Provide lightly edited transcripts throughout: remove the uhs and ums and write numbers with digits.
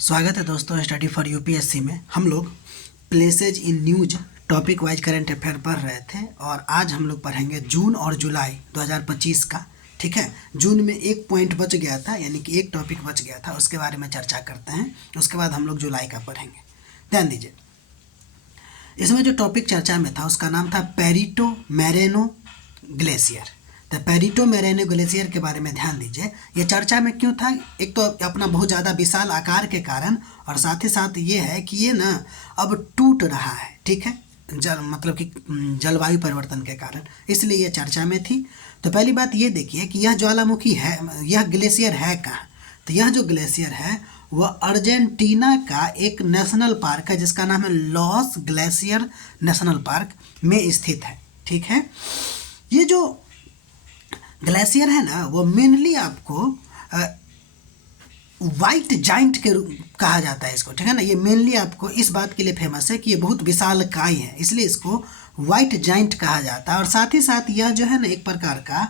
स्वागत है दोस्तों स्टडी फॉर यूपीएससी में। हम लोग places in news topic wise current affair पढ़ रहे थे और आज हम लोग पढ़ेंगे जून और जुलाई 2025 का। ठीक है, जून में एक पॉइंट बच गया था, यानी कि एक टॉपिक बच गया था, उसके बारे में चर्चा करते हैं। उसके बाद हम लोग जुलाई का पढ़ेंगे। ध्यान दीजिए, इसमें जो टॉपिक चर्चा में था उसका नाम था पेरिटो मैरेनो ग्लेशियर। तो पेरिटो मैरेनो ग्लेशियर के बारे में ध्यान दीजिए। ये चर्चा में क्यों था? एक तो अपना बहुत ज़्यादा विशाल आकार के कारण, और साथ ही साथ ये है कि ये ना अब टूट रहा है। ठीक है, मतलब कि जलवायु परिवर्तन के कारण, इसलिए ये चर्चा में थी। तो पहली बात ये देखिए कि यह ज्वालामुखी है, यह ग्लेशियर है कहाँ? तो यह जो ग्लेशियर है वह अर्जेंटीना का एक नेशनल पार्क है जिसका नाम है लॉस ग्लेशियर नेशनल पार्क में स्थित है। ठीक है, ये जो ग्लेशियर है ना वो मेनली आपको वाइट जाइंट के रूप कहा जाता है इसको। ठीक है ना, ये मेनली आपको इस बात के लिए फेमस है कि ये बहुत विशालकाय है, इसलिए इसको वाइट जाइंट कहा जाता है। और साथ ही साथ यह जो है ना एक प्रकार का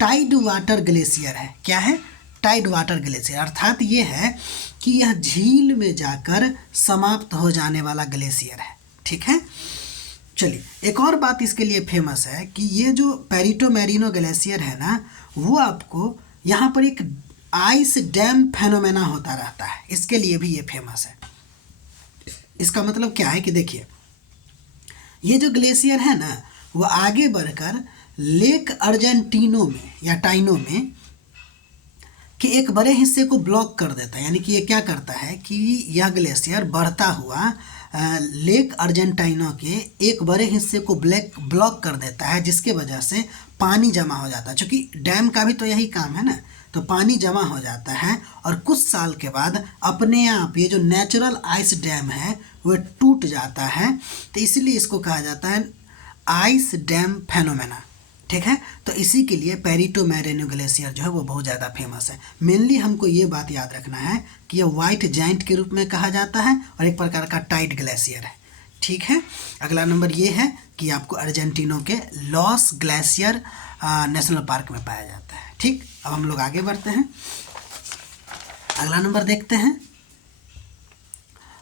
टाइड वाटर ग्लेशियर है। क्या है? टाइड वाटर ग्लेशियर, अर्थात ये है कि यह झील में जाकर समाप्त हो जाने वाला ग्लेशियर है। ठीक है, चलिए एक और बात इसके लिए फेमस है कि ये जो पेरिटो मैरिनो ग्लेशियर है ना वो आपको यहाँ पर एक आइस डैम फेनोमेना होता रहता है, इसके लिए भी ये फेमस है। इसका मतलब क्या है कि देखिए, ये जो ग्लेशियर है ना वो आगे बढ़कर लेक अर्जेंटीनो में या टाइनो में कि एक बड़े हिस्से को ब्लॉक कर देता है। यानी कि ये क्या करता है कि यह ग्लेशियर बढ़ता हुआ लेक अर्जेंटीना के एक बड़े हिस्से को ब्लॉक कर देता है, जिसके वजह से पानी जमा हो जाता है। क्योंकि डैम का भी तो यही काम है ना, तो पानी जमा हो जाता है और कुछ साल के बाद अपने आप ये जो नेचुरल आइस डैम है वो टूट जाता है। तो इसीलिए इसको कहा जाता है आइस डैम फेनोमेना। ठीक है, तो इसी के लिए पेरिटो मैरिनो ग्लेशियर जो है वो बहुत ज़्यादा फेमस है। मेनली हमको ये बात याद रखना है कि यह वाइट जाइंट के रूप में कहा जाता है और एक प्रकार का टाइड ग्लेशियर है। ठीक है, अगला नंबर ये है कि आपको अर्जेंटीनो के लॉस ग्लेशियर नेशनल पार्क में पाया जाता है। ठीक, अब हम लोग आगे बढ़ते हैं, अगला नंबर देखते हैं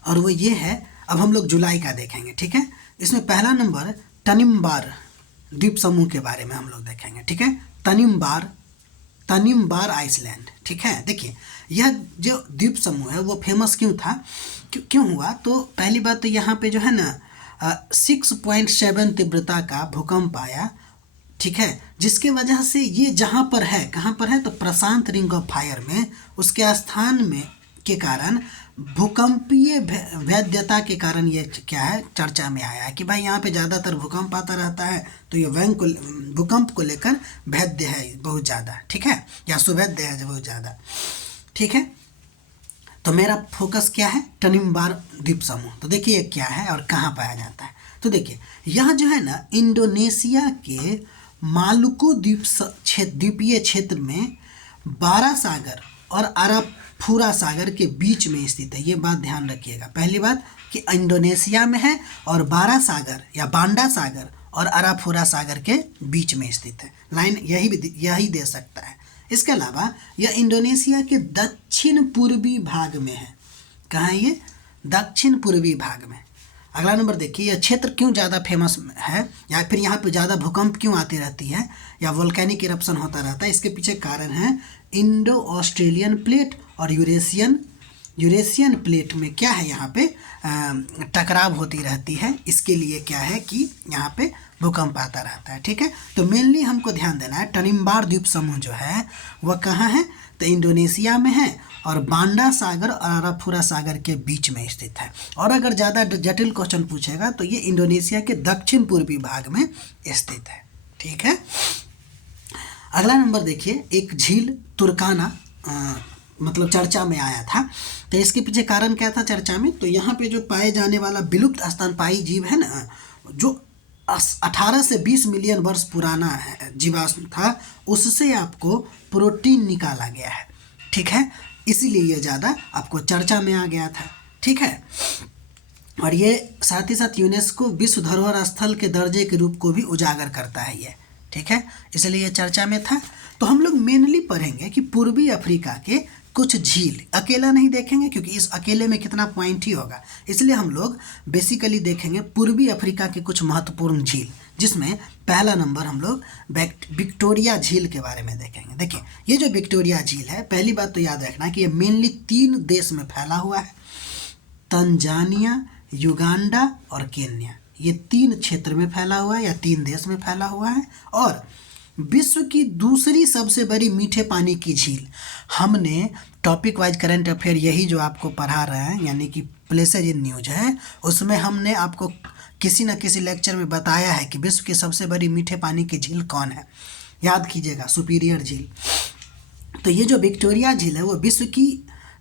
और वो ये है, अब हम लोग जुलाई का देखेंगे। ठीक है, इसमें पहला नंबर तनिम्बार द्वीप समूह के बारे में हम लोग देखेंगे। ठीक है, तनिम्बार आइसलैंड। ठीक है, देखिए यह जो द्वीप समूह है वो फेमस क्यों था, क्यों हुआ? तो पहली बात तो यहाँ पे जो है ना 6.7 तीव्रता का भूकंप आया। ठीक है, जिसके वजह से ये जहाँ पर है, कहाँ पर है? तो प्रशांत रिंग ऑफ फायर में, उसके स्थान में के कारण भूकंपीय वैधता के कारण ये क्या है चर्चा में आया है कि भाई यहाँ पे ज़्यादातर भूकंप आता रहता है, तो ये भूकंप को लेकर वैध है बहुत ज़्यादा। ठीक है, या सुवैध है बहुत ज़्यादा। ठीक है, तो मेरा फोकस क्या है? तनिम्बार द्वीप समूह। तो देखिए क्या है और कहाँ पाया जाता है। तो देखिए यह जो है ना इंडोनेशिया के मालुकू द्वीपीय क्षेत्र में बारा सागर और अराफुरा सागर के बीच में स्थित है। ये बात ध्यान रखिएगा। पहली बात कि इंडोनेशिया में है और बारा सागर या बांडा सागर और अराफुरा सागर के बीच में स्थित है। लाइन यही दे सकता है। इसके अलावा यह इंडोनेशिया के दक्षिण पूर्वी भाग में है। कहाँ है ये? दक्षिण पूर्वी भाग में। अगला नंबर देखिए, यह क्षेत्र क्यों ज़्यादा फेमस है या फिर यहाँ पे ज़्यादा भूकंप क्यों आती रहती है या वोल्केनिक इरप्शन होता रहता है? इसके पीछे कारण है इंडो ऑस्ट्रेलियन प्लेट और यूरेशियन प्लेट में क्या है, यहाँ पे टकराव होती रहती है। इसके लिए क्या है कि यहाँ पे भूकंप आता रहता है। ठीक है, तो मेनली हमको ध्यान देना है तनिम्बार द्वीप समूह जो है वह कहाँ है? तो इंडोनेशिया में है और बांडा सागर और अराफुरा सागर के बीच में स्थित है। और अगर ज़्यादा जटिल क्वेश्चन पूछेगा तो ये इंडोनेशिया के दक्षिण पूर्वी भाग में स्थित है। ठीक है, अगला नंबर देखिए, एक झील तुर्काना मतलब चर्चा में आया था। तो इसके पीछे कारण क्या था चर्चा में? तो यहाँ पे जो पाए जाने वाला विलुप्त स्तनपायी जीव है ना, जो 18 से 20 मिलियन वर्ष पुराना है जीवाश्म था, उससे आपको प्रोटीन निकाला गया है। ठीक है, इसीलिए ये ज़्यादा आपको चर्चा में आ गया था। ठीक है, और ये साथ ही साथ यूनेस्को विश्व धरोहर स्थल के दर्जे के रूप को भी उजागर करता है ये। ठीक है, इसलिए ये चर्चा में था। तो हम लोग मेनली पढ़ेंगे कि पूर्वी अफ्रीका के कुछ झील, अकेला नहीं देखेंगे क्योंकि इस अकेले में कितना पॉइंट ही होगा, इसलिए हम लोग बेसिकली देखेंगे पूर्वी अफ्रीका के कुछ महत्वपूर्ण झील, जिसमें पहला नंबर हम लोग विक्टोरिया झील के बारे में देखेंगे। देखिए ये जो विक्टोरिया झील है, पहली बात तो याद रखना कि ये मेनली 3 देश में फैला हुआ है, तंजानिया, युगांडा और केन्या। ये 3 क्षेत्र में फैला हुआ है या 3 देश में फैला हुआ है। और विश्व की दूसरी सबसे बड़ी मीठे पानी की झील, हमने टॉपिक वाइज करंट अफेयर यही जो आपको पढ़ा रहे हैं यानी कि प्लेसेज इन न्यूज है, उसमें हमने आपको किसी न किसी लेक्चर में बताया है कि विश्व की सबसे बड़ी मीठे पानी की झील कौन है। याद कीजिएगा, सुपीरियर झील। तो ये जो विक्टोरिया झील है वो विश्व की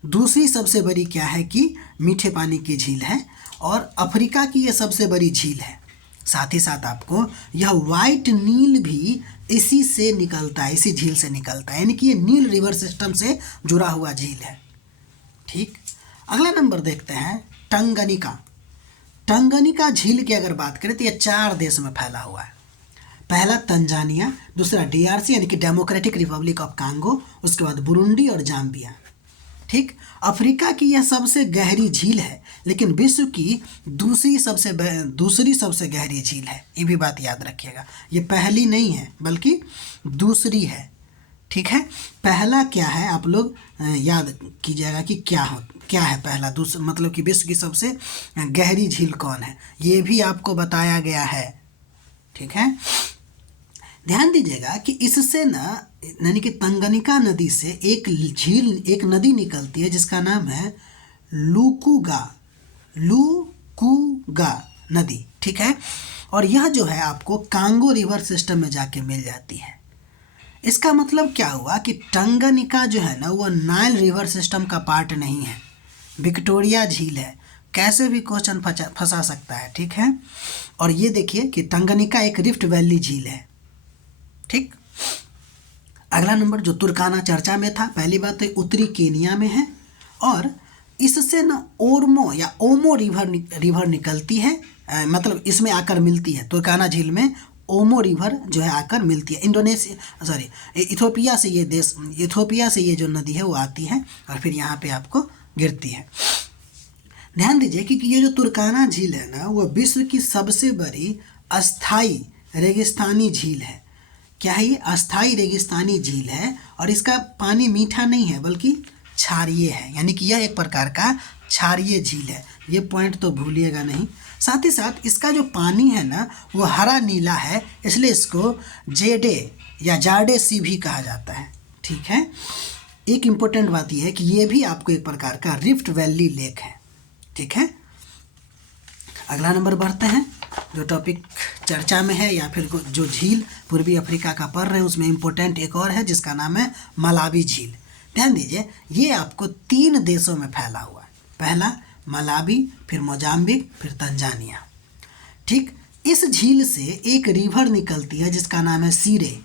दूसरी सबसे बड़ी क्या है कि मीठे पानी की झील है, और अफ्रीका की ये सबसे बड़ी झील है। साथ ही साथ आपको यह वाइट नील भी इसी से निकलता है, इसी झील से निकलता है, यानी कि ये नील रिवर सिस्टम से जुड़ा हुआ झील है। ठीक, अगला नंबर देखते हैं टंगनिका। टंगनिका झील की अगर बात करें तो ये 4 देश में फैला हुआ है। पहला तंजानिया, दूसरा DRC यानी कि डेमोक्रेटिक रिपब्लिक ऑफ कांगो, उसके बाद बुरुंडी और जाम्बिया। ठीक, अफ्रीका की यह सबसे गहरी झील है, लेकिन विश्व की दूसरी सबसे गहरी झील है। ये भी बात याद रखिएगा, ये पहली नहीं है बल्कि दूसरी है। ठीक है, पहला क्या है आप लोग याद कीजिएगा कि क्या है पहला, दूसरा मतलब कि विश्व की सबसे गहरी झील कौन है, ये भी आपको बताया गया है। ठीक है, ध्यान दीजिएगा कि इससे ना यानी कि तंगनिका नदी से एक नदी निकलती है जिसका नाम है लुकुगा नदी। ठीक है, और यह जो है आपको कांगो रिवर सिस्टम में जाके मिल जाती है। इसका मतलब क्या हुआ कि टंगनिका जो है ना वो नाइल रिवर सिस्टम का पार्ट नहीं है, विक्टोरिया झील है। कैसे भी क्वेश्चन फंसा सकता है। ठीक है, और ये देखिए कि टंगनिका एक रिफ्ट वैली झील है। ठीक, अगला नंबर जो तुर्काना चर्चा में था, पहली बात तो उत्तरी केनिया में है, और इससे ना ओरमो या ओमो रिवर निकलती है, मतलब इसमें आकर मिलती है। तुर्काना झील में ओमो रिवर जो है आकर मिलती है। इथोपिया से ये जो नदी है वो आती है और फिर यहाँ पे आपको गिरती है। ध्यान दीजिए कि ये जो तुर्काना झील है ना वो विश्व की सबसे बड़ी अस्थाई रेगिस्तानी झील है। क्या है ये? अस्थाई रेगिस्तानी झील है, और इसका पानी मीठा नहीं है बल्कि क्षारीय है, यानी कि यह एक प्रकार का क्षारीय झील है। ये पॉइंट तो भूलिएगा नहीं। साथ ही साथ इसका जो पानी है ना वो हरा नीला है, इसलिए इसको जेडे या जार्डे सी भी कहा जाता है। ठीक है, एक इम्पोर्टेंट बात यह है कि ये भी आपको एक प्रकार का रिफ्ट वैली लेक है। ठीक है, अगला नंबर बढ़ते हैं। जो टॉपिक चर्चा में है या फिर जो झील पूर्वी अफ्रीका का पढ़ रहे हैं उसमें इम्पोर्टेंट एक और है जिसका नाम है मलावी झील। ध्यान दीजिए, ये आपको 3 देशों में फैला हुआ है। पहला मलावी, फिर मोजाम्बिक, फिर तंजानिया। ठीक, इस झील से एक रिवर निकलती है जिसका नाम है सीरे,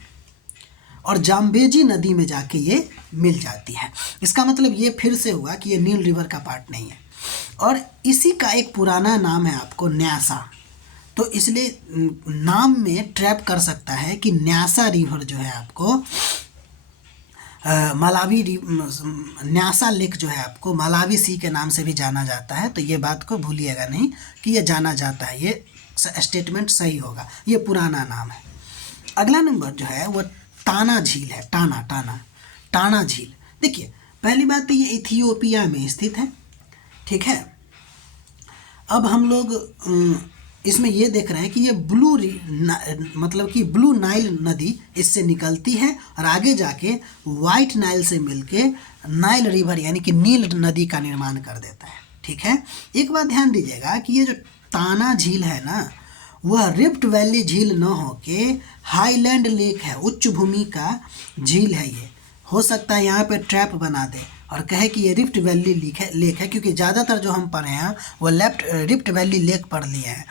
और जाम्बेजी नदी में जाके ये मिल जाती है। इसका मतलब ये फिर से हुआ कि ये नील रिवर का पार्ट नहीं है, और इसी का एक पुराना नाम है आपको न्यासा। तो इसलिए नाम में ट्रैप कर सकता है कि न्यासा रिवर जो है आपको न्यासा लेक जो है आपको मलावी सी के नाम से भी जाना जाता है। तो ये बात को भूलिएगा नहीं कि ये जाना जाता है, ये स्टेटमेंट सही होगा, ये पुराना नाम है। अगला नंबर जो है वो टाना झील है। टाना झील। देखिए, पहली बात तो ये इथियोपिया में स्थित है। ठीक है, अब हम लोग इसमें ये देख रहे हैं कि ये मतलब कि ब्लू नाइल नदी इससे निकलती है और आगे जाके वाइट नाइल से मिलके नाइल रिवर यानी कि नील नदी का निर्माण कर देता है। ठीक है, एक बात ध्यान दीजिएगा कि ये जो टाना झील है ना वह रिफ्ट वैली झील न होके हाईलैंड लेक है, उच्च भूमि का झील है। ये हो सकता है यहाँ पे ट्रैप बना दे और कहे कि ये रिफ्ट वैली लेक है, क्योंकि ज़्यादातर जो हम पढ़े हैं वो रिफ्ट वैली लेक पढ़ लिए हैं।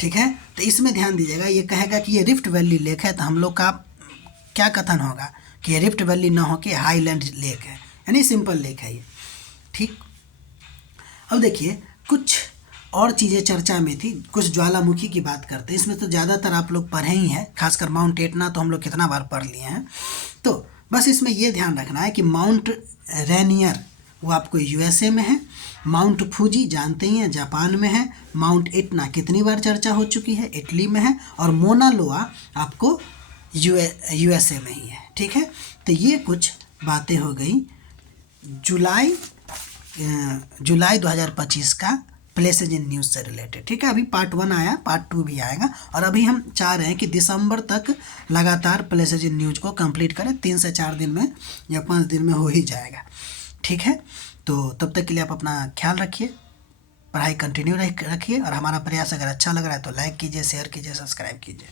ठीक है, तो इसमें ध्यान दीजिएगा, ये कहेगा कि ये रिफ्ट वैली लेक है तो हम लोग का क्या कथन होगा कि ये रिफ्ट वैली ना हो के हाईलैंड लेक है, यानी सिंपल लेक है ये। ठीक, अब देखिए कुछ और चीज़ें चर्चा में थी, कुछ ज्वालामुखी की बात करते हैं। इसमें तो ज़्यादातर आप लोग पढ़े ही हैं, खासकर माउंट एटना तो हम लोग कितना बार पढ़ लिए हैं। तो बस इसमें ये ध्यान रखना है कि माउंट रेनियर वो आपको यूएसए में है, माउंट फूजी जानते ही हैं जापान में है, माउंट इटना कितनी बार चर्चा हो चुकी है इटली में है, और मोना लोआ आपको यूएसए में ही है। ठीक है, तो ये कुछ बातें हो गई जुलाई 2025 का प्लेसेज इन न्यूज़ से रिलेटेड। ठीक है, अभी पार्ट 1 आया, पार्ट 2 भी आएगा, और अभी हम चाह रहे हैं कि दिसंबर तक लगातार प्लेसेज इन न्यूज़ को कंप्लीट करें, 3 से 4 दिन में या 5 दिन में हो ही जाएगा। ठीक है, तो तब तक के लिए आप अपना ख्याल रखिए, पढ़ाई कंटिन्यू रखिए, और हमारा प्रयास अगर अच्छा लग रहा है तो लाइक कीजिए, शेयर कीजिए, सब्सक्राइब कीजिए।